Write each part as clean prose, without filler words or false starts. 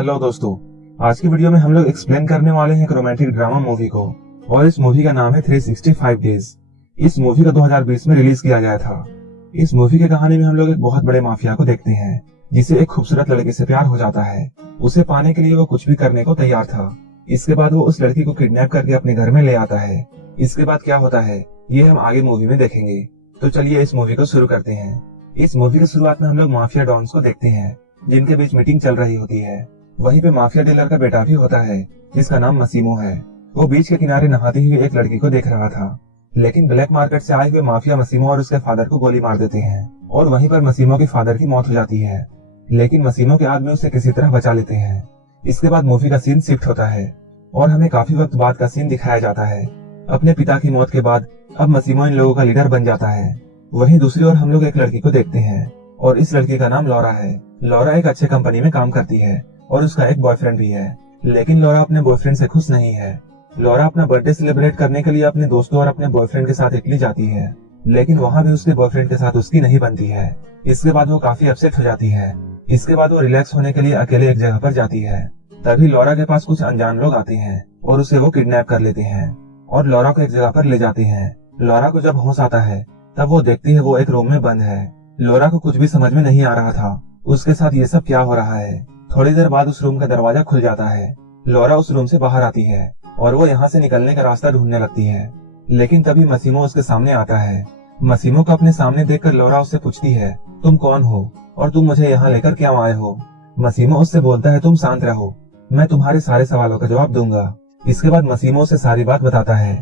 Hello दोस्तों, आज की वीडियो में हम लोग एक्सप्लेन करने वाले हैं एक रोमांटिक ड्रामा मूवी को और इस मूवी का नाम है 365 डेज। इस मूवी का 2020 में रिलीज किया गया था। इस मूवी की कहानी में हम लोग एक बहुत बड़े माफिया को देखते हैं जिसे एक खूबसूरत लड़की से प्यार हो जाता है। उसे पाने के लिए वो कुछ भी करने को तैयार था। इसके बाद वो उस लड़की को किडनैप करके अपने घर में ले आता है। इसके बाद क्या होता है ये हम आगे मूवी में देखेंगे। तो चलिए इस मूवी को शुरू करते हैं। इस मूवी की शुरुआत में हम लोग माफिया डॉन्स को देखते हैं जिनके बीच मीटिंग चल रही होती है। वहीं पे माफिया डीलर का बेटा भी होता है जिसका नाम मसीमो है। वो बीच के किनारे नहाती हुई एक लड़की को देख रहा था, लेकिन ब्लैक मार्केट से आए हुए माफिया मसीमो और उसके फादर को गोली मार देते हैं और वहीं पर मसीमो के फादर की मौत हो जाती है, लेकिन मसीमो के आदमी उसे किसी तरह बचा लेते हैं। इसके बाद मूवी का सीन शिफ्ट होता है और हमें काफी वक्त बाद का सीन दिखाया जाता है। अपने पिता की मौत के बाद अब मसीमो इन लोगों का लीडर बन जाता है। वहीं दूसरी ओर हम लोग एक लड़की को देखते हैं और इस लड़की का नाम लौरा है। लौरा एक अच्छे कंपनी में काम करती है और उसका एक बॉयफ्रेंड भी है, लेकिन लौरा अपने बॉयफ्रेंड से खुश नहीं है। लौरा अपना बर्थडे सेलिब्रेट करने के लिए अपने दोस्तों और अपने बॉयफ्रेंड के साथ इटली जाती है, लेकिन वहाँ भी उसके बॉयफ्रेंड के साथ उसकी नहीं बनती है। इसके बाद वो काफी अपसेट हो जाती है। इसके बाद वो रिलैक्स होने के लिए अकेले एक जगह पर जाती है। तभी लौरा के पास कुछ अनजान लोग आते हैं और उसे वो किडनैप कर लेते हैं और लौरा को एक जगह पर ले जाते हैं। लौरा को जब होश आता है तब वो देखती है वो एक रूम में बंद है। लौरा को कुछ भी समझ में नहीं आ रहा था उसके साथ ये सब क्या हो रहा है। थोड़ी देर बाद उस रूम का दरवाजा खुल जाता है। लौरा उस रूम से बाहर आती है और वो यहाँ से निकलने का रास्ता ढूंढने लगती है, लेकिन तभी मसीमो उसके सामने आता है। मसीमो को अपने सामने देखकर लौरा उससे पूछती है, तुम कौन हो और तुम मुझे यहाँ लेकर क्यों आए हो। मसीमो उससे बोलता है, तुम शांत रहो, मैं तुम्हारे सारे सवालों का जवाब दूंगा। इसके बाद मसीमो उसे सारी बात बताता है।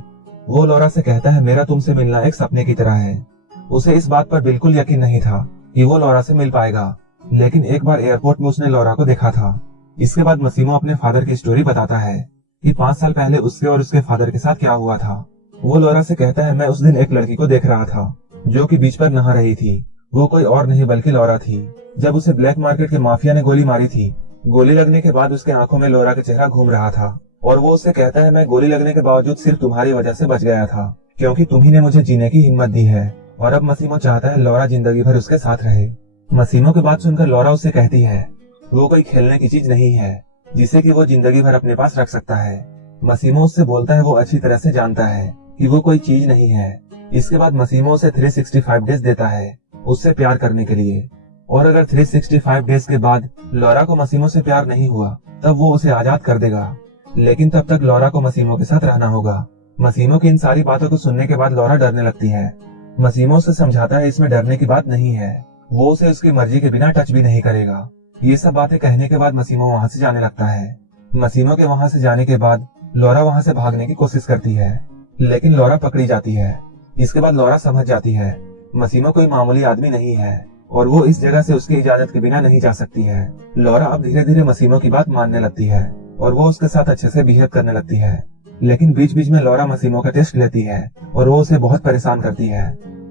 वो लौरा से कहता है, मेरा तुमसे मिलना एक सपने की तरह है। उसे इस बात पर बिल्कुल यकीन नहीं था कि वो लौरा से मिल पाएगा, लेकिन एक बार एयरपोर्ट में उसने लौरा को देखा था। इसके बाद मसीमो अपने फादर की स्टोरी बताता है कि 5 साल पहले उसके और उसके फादर के साथ क्या हुआ था। वो लौरा से कहता है, मैं उस दिन एक लड़की को देख रहा था जो कि बीच पर नहा रही थी। वो कोई और नहीं बल्कि लौरा थी। जब उसे ब्लैक मार्केट के माफिया ने गोली मारी थी, गोली लगने के बाद उसके आंखों में लौरा का चेहरा घूम रहा था और वो उससे कहता है, मैं गोली लगने के बावजूद सिर्फ तुम्हारी वजह से बच गया था, क्योंकि तुम्ही ने मुझे जीने की हिम्मत दी है। और अब मसीमो चाहता है लौरा जिंदगी भर उसके साथ रहे। मसीमो की बात सुनकर लौरा उससे कहती है वो कोई खेलने की चीज नहीं है जिसे कि वो जिंदगी भर अपने पास रख सकता है। मसीमो उससे बोलता है वो अच्छी तरह से जानता है कि वो कोई चीज नहीं है। इसके बाद मसीमो उसे 365 डेज देता है उससे प्यार करने के लिए, और अगर 365 डेज के बाद लौरा को मसीमो से प्यार नहीं हुआ तब वो उसे आजाद कर देगा, लेकिन तब तक लौरा को मसीमो के साथ रहना होगा। मसीमो की इन सारी बातों को सुनने के बाद लौरा डरने लगती है। मसीमो उसे समझाता है इसमें डरने की बात नहीं है, वो उसे उसकी मर्जी के बिना टच भी नहीं करेगा। ये सब बातें कहने के बाद मसीमो वहाँ से जाने लगता है। मसीमो के वहाँ से जाने के बाद लौरा वहाँ से भागने की कोशिश करती है, लेकिन लौरा पकड़ी जाती है। इसके बाद लौरा समझ जाती है मसीमो कोई मामूली आदमी नहीं है और वो इस जगह से उसकी इजाजत के बिना नहीं जा सकती है। लौरा अब धीरे धीरे मसीमो की बात मानने लगती है और वो उसके साथ अच्छे से बिहेव करने लगती है, लेकिन बीच बीच में लौरा मसीमो का टेस्ट लेती है और वो उसे बहुत परेशान करती है।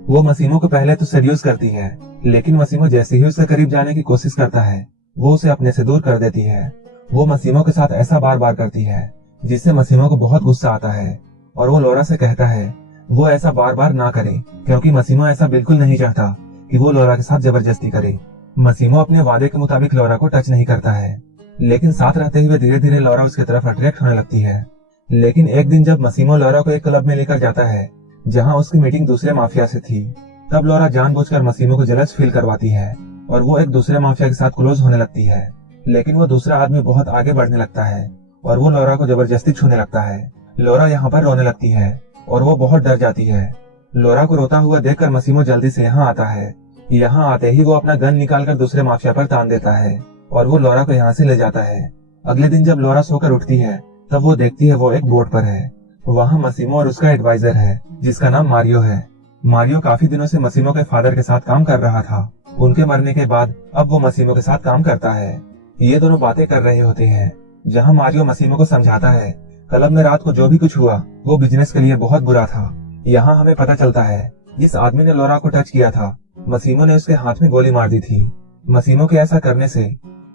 वो मसीमो को पहले तो सेड्यूस करती है, लेकिन मसीमो जैसे ही उसके करीब जाने की कोशिश करता है वो उसे अपने से दूर कर देती है। वो मसीमो के साथ ऐसा बार बार करती है जिससे मसीमो को बहुत गुस्सा आता है और वो लौरा से कहता है वो ऐसा बार बार ना करे, क्योंकि मसीमो ऐसा बिल्कुल नहीं चाहता कि वो लौरा के साथ जबरदस्ती करे। मसीमो अपने वादे के मुताबिक लौरा को टच नहीं करता है, लेकिन साथ रहते हुए धीरे धीरे लौरा उसकी तरफ अट्रैक्ट होने लगती है। लेकिन एक दिन जब मसीमो लौरा को एक क्लब में लेकर जाता है जहां उसकी मीटिंग दूसरे माफिया से थी, तब लौरा जानबूझकर मसीमो को जेलस फील करवाती है और वो एक दूसरे माफिया के साथ क्लोज होने लगती है। लेकिन वो दूसरा आदमी बहुत आगे बढ़ने लगता है और वो लौरा को जबरदस्ती छूने लगता है। लौरा यहाँ पर रोने लगती है और वो बहुत डर जाती है। लौरा को रोता हुआ देखकर मसीमो जल्दी से यहाँ आता है। यहाँ आते ही वो अपना गन निकालकर दूसरे माफिया पर तान देता है और वो लौरा को यहाँ से ले जाता है। अगले दिन जब लौरा सोकर उठती है तब वो देखती है वो एक बोट पर है। वहाँ मसीमो और उसका एडवाइजर है जिसका नाम मारियो है। मारियो काफी दिनों से मसीमो के फादर के साथ काम कर रहा था। उनके मरने के बाद अब वो मसीमो के साथ काम करता है। ये दोनों बातें कर रहे होते हैं जहाँ मारियो मसीमो को समझाता है क्लब में रात को जो भी कुछ हुआ वो बिजनेस के लिए बहुत बुरा था। यहाँ हमें पता चलता है जिस आदमी ने लौरा को टच किया था मसीमो ने उसके हाथ में गोली मार दी थी। मसीमो के ऐसा करने से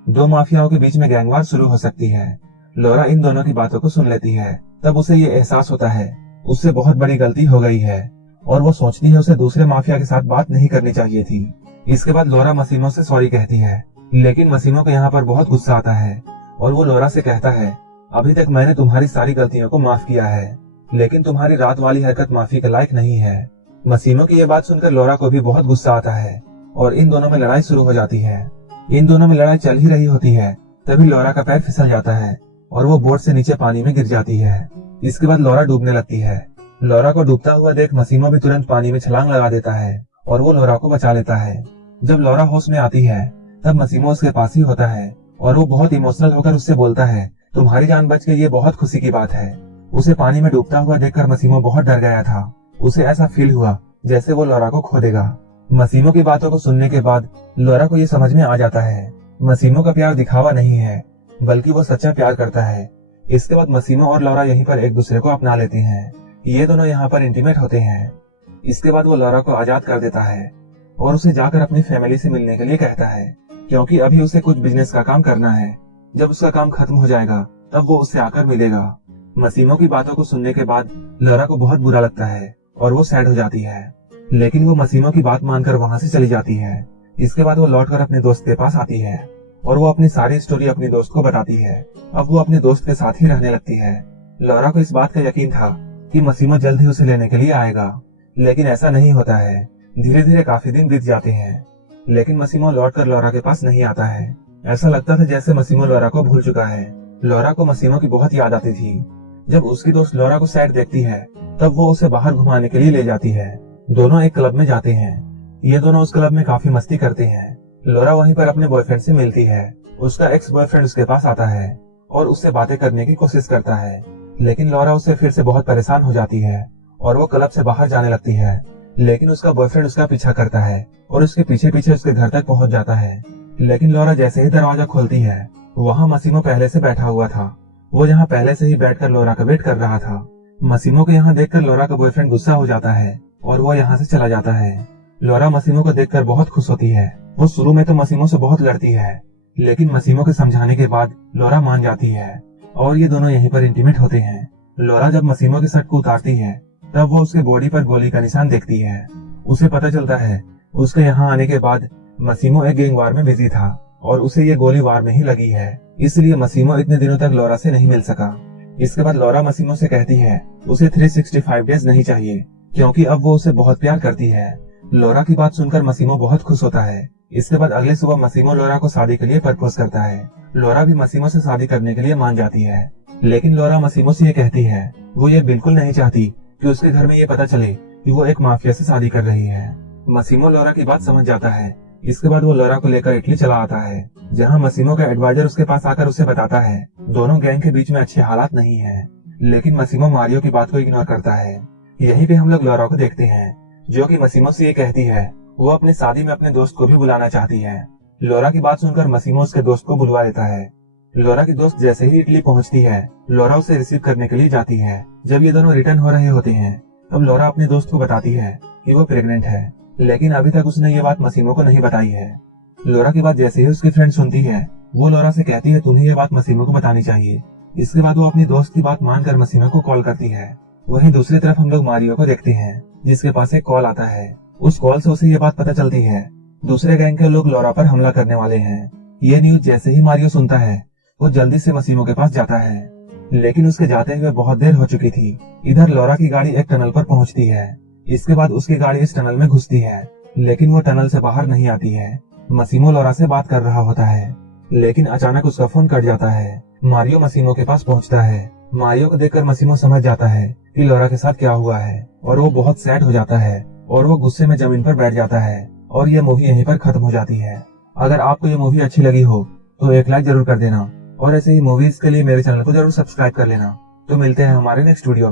दो माफियाओं के बीच में गैंगवार शुरू हो सकती है। लौरा इन दोनों की बातों को सुन लेती है। तब उसे ये एहसास होता है उससे बहुत बड़ी गलती हो गई है और वो सोचती है उसे दूसरे माफिया के साथ बात नहीं करनी चाहिए थी। इसके बाद लौरा मसीमो से सॉरी कहती है, लेकिन मसीमो को यहाँ पर बहुत गुस्सा आता है और वो लोरा से कहता है, अभी तक मैंने तुम्हारी सारी गलतियों को माफ किया है, लेकिन तुम्हारी रात वाली हरकत माफी के लायक नहीं है। मसीमो की ये बात सुनकर लोरा को भी बहुत गुस्सा आता है और इन दोनों में लड़ाई शुरू हो जाती है। इन दोनों में लड़ाई चल ही रही होती है, तभी लोरा का पैर फिसल जाता है और वो बोट से नीचे पानी में गिर जाती है। इसके बाद लोरा डूबने लगती है। लोरा को डूबता हुआ देख मसीमो भी तुरंत पानी में छलांग लगा देता है और वो लोरा को बचा लेता है। जब लोरा होश में आती है तब मसीमो उसके पास ही होता है और वो बहुत इमोशनल होकर उससे बोलता है, तुम्हारी जान बच गई, ये बहुत खुशी की बात है। उसे पानी में डूबता हुआ देखकर मसीमो बहुत डर गया था। उसे ऐसा फील हुआ जैसे वो लोरा को खो देगा। मसीमो की बातों को सुनने के बाद लोरा को ये समझ में आ जाता है, मसीमो का प्यार दिखावा नहीं है, बल्कि वो सच्चा प्यार करता है। इसके बाद मसीमो और लोरा यहीं पर एक दूसरे को अपना लेते हैं। ये दोनों यहाँ पर इंटीमेट होते हैं। इसके बाद वो लोरा को आजाद कर देता है और उसे जाकर अपनी फैमिली से मिलने के लिए कहता है, क्योंकि अभी उसे कुछ बिजनेस का काम करना है। जब उसका काम खत्म हो जाएगा तब वो उससे आकर मिलेगा। मसीमो की बातों को सुनने के बाद लोरा को बहुत बुरा लगता है और वो सैड हो जाती है, लेकिन वो मसीमो की बात मानकर वहाँ से चली जाती है। इसके बाद वो लौटकर अपने दोस्त के पास आती है और वो अपनी सारी स्टोरी अपनी दोस्त को बताती है। अब वो अपने दोस्त के साथ ही रहने लगती है। लोरा को इस बात का यकीन था कि मसीमो जल्द ही उसे लेने के लिए आएगा, लेकिन ऐसा नहीं होता है। धीरे धीरे काफी दिन बीत जाते हैं, लेकिन मसीमो लौटकर लोरा के पास नहीं आता है। ऐसा लगता था जैसे मसीमो लोरा को भूल चुका है। लोरा को मसीमो की बहुत याद आती थी। जब उसकी दोस्त लोरा को सैड देखती है तब वो उसे बाहर घुमाने के लिए ले जाती है। दोनों एक क्लब में जाते हैं। ये दोनों उस क्लब में काफी मस्ती करते हैं। लोरा वहीं पर अपने बॉयफ्रेंड से मिलती है। उसका एक्स बॉयफ्रेंड उसके पास आता है और उससे बातें करने की कोशिश करता है, लेकिन लोरा उससे फिर से बहुत परेशान हो जाती है और वो क्लब से बाहर जाने लगती है। लेकिन उसका बॉयफ्रेंड उसका पीछा करता है और उसके पीछे पीछे उसके घर तक पहुंच जाता है। लेकिन लोरा जैसे ही दरवाजा खोलती है, वहाँ मसीमो पहले से बैठा हुआ था। वो यहाँ पहले से ही बैठकर लोरा का वेट कर रहा था। मसीमो को यहाँ देखकर लोरा का बॉयफ्रेंड गुस्सा हो जाता है और वो यहाँ से चला जाता है। लोरा मसीमो को देखकर बहुत खुश होती है। वो शुरू में तो मसीमो से बहुत लड़ती है, लेकिन मसीमो के समझाने के बाद लोरा मान जाती है और ये दोनों यहीं पर इंटीमेट होते हैं। लोरा जब मसीमो के शर्ट को उतारती है तब वो उसके बॉडी पर गोली का निशान देखती है। उसे पता चलता है उसके यहाँ आने के बाद मसीमो एक गैंग वार में बिजी था और उसे ये गोली वार में ही लगी है, इसलिए मसीमो इतने दिनों तक लोरा से नहीं मिल सका। इसके बाद लोरा मसीमो से कहती है उसे 365 डेज नहीं चाहिए, क्योंकि अब वो उसे बहुत प्यार करती है। लोरा की बात सुनकर मसीमो बहुत खुश होता है। इसके बाद अगले सुबह मसीमो लोरा को शादी के लिए प्रपोज करता है। लोरा भी मसीमो से शादी करने के लिए मान जाती है, लेकिन लोरा मसीमो से ये कहती है वो ये बिल्कुल नहीं चाहती कि उसके घर में ये पता चले कि वो एक माफिया से शादी कर रही है। मसीमो लोरा की बात समझ जाता है। इसके बाद वो लोरा को लेकर इटली चला आता है, जहाँ मसीमो का एडवाइजर उसके पास आकर उसे बताता है दोनों गैंग के बीच में अच्छे हालात नहीं है, लेकिन मसीमो मारियो की बात को इग्नोर करता है। यहीं पे हम लोग लोरा को देखते हैं, जो कि मसीमो से ये कहती है वो अपने शादी में अपने दोस्त को भी बुलाना चाहती है। लोरा की बात सुनकर मसीमो उसके दोस्त को बुलवा लेता है। लोरा की दोस्त जैसे ही इटली पहुंचती है, लोरा उसे रिसीव करने के लिए जाती है। जब ये दोनों रिटर्न हो रहे होते हैं तब लोरा अपने दोस्त को बताती है कि वो प्रेग्नेंट है, लेकिन अभी तक उसने ये बात मसीमो को नहीं बताई है। लोरा की बात जैसे ही उसकी फ्रेंड सुनती है, वो लोरा से कहती है तुम्हें ये बात मसीमो को बतानी चाहिए। इसके बाद वो अपनी दोस्त की बात मानकर मसीमो को कॉल करती है। वहीं दूसरी तरफ हम लोग मारियो को देखते हैं, जिसके पास एक कॉल आता है। उस कॉल से उसे ये बात पता चलती है दूसरे गैंग के लोग लोरा पर हमला करने वाले हैं। ये न्यूज जैसे ही मारियो सुनता है, वो जल्दी से मसीमो के पास जाता है, लेकिन उसके जाते हुए बहुत देर हो चुकी थी। इधर लोरा की गाड़ी एक टनल पर पहुंचती है। इसके बाद उसकी गाड़ी इस टनल में घुसती है, लेकिन वो टनल से बाहर नहीं आती है। मसीमो लोरा से बात कर रहा होता है, लेकिन अचानक उसका फोन कट जाता है। मारियो मसीमो के पास पहुंचता है। मारियो को देखकर मसीमो समझ जाता है कि लोरा के साथ क्या हुआ है और वो बहुत सैड हो जाता है और वो गुस्से में जमीन पर बैठ जाता है और ये मूवी यहीं पर खत्म हो जाती है। अगर आपको ये मूवी अच्छी लगी हो तो एक लाइक जरूर कर देना और ऐसे ही मूवीज के लिए मेरे चैनल को जरूर सब्सक्राइब कर लेना। तो मिलते हैं हमारे नेक्स्ट वीडियो में।